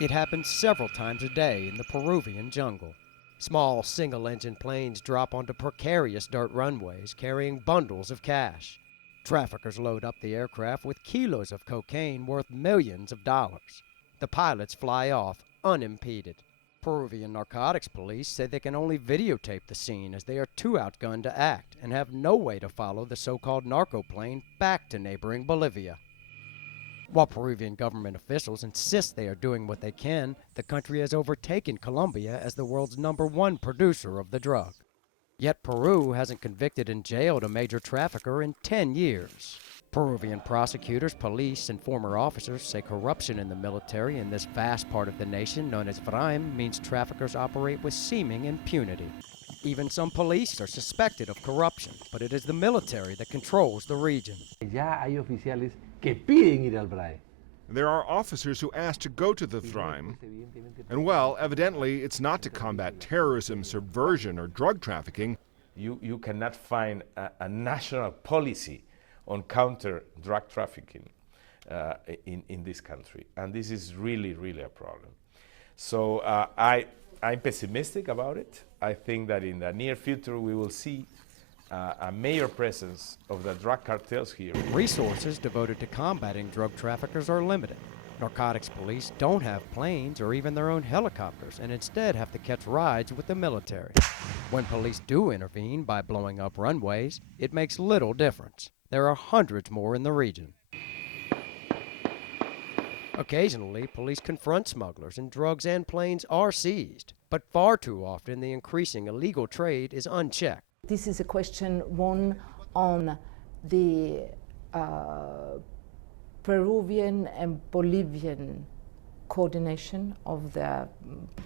It happens several times a day in the Peruvian jungle. Small single-engine planes drop onto precarious dirt runways carrying bundles of cash. Traffickers load up the aircraft with kilos of cocaine worth millions of dollars. The pilots fly off unimpeded. Peruvian narcotics police say they can only videotape the scene as they are too outgunned to act and have no way to follow the so-called Narco plane back to neighboring Bolivia. While Peruvian government officials insist they are doing what they can, the country has overtaken Colombia as the world's #1 producer of the drug. Yet Peru hasn't convicted and jailed a major trafficker in 10 years. Peruvian prosecutors, police, and former officers say corruption in the military in this vast part of the nation known as Vrime means traffickers operate with seeming impunity. Even some police are suspected of corruption, but it is the military that controls the region. Ya hay oficiales que piden ir al BRAE. There are officers who ask to go to the Thrime, and well, evidently it's not to combat terrorism, subversion, or drug trafficking. You cannot find a national policy on counter drug trafficking in this country, and this is really, really a problem. So I'm pessimistic about it. I think that in the near future we will see a major presence of the drug cartels here. Resources devoted to combating drug traffickers are limited. Narcotics police don't have planes or even their own helicopters and instead have to catch rides with the military. When police do intervene by blowing up runways, it makes little difference. There are hundreds more in the region. Occasionally, police confront smugglers and drugs and planes are seized, but far too often the increasing illegal trade is unchecked. This is a question, one, on the Peruvian and Bolivian coordination of the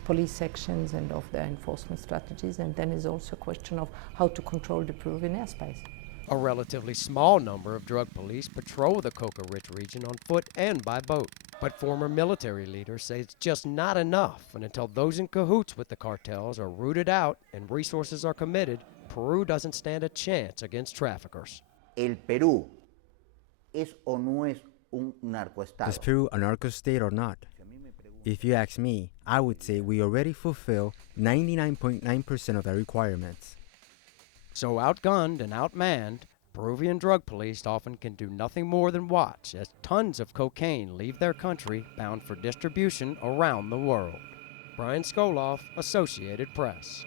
police sections and of their enforcement strategies, and then is also a question of how to control the Peruvian airspace. A relatively small number of drug police patrol the coca-rich region on foot and by boat. But former military leaders say it's just not enough, and until those in cahoots with the cartels are rooted out and resources are committed, Peru doesn't stand a chance against traffickers. El Perú es o no es un narcoestado. Is Peru a narco state or not? If you ask me, I would say we already fulfill 99.9% of the requirements. So outgunned and outmanned, Peruvian drug police often can do nothing more than watch as tons of cocaine leave their country bound for distribution around the world. Brian Skoloff, Associated Press.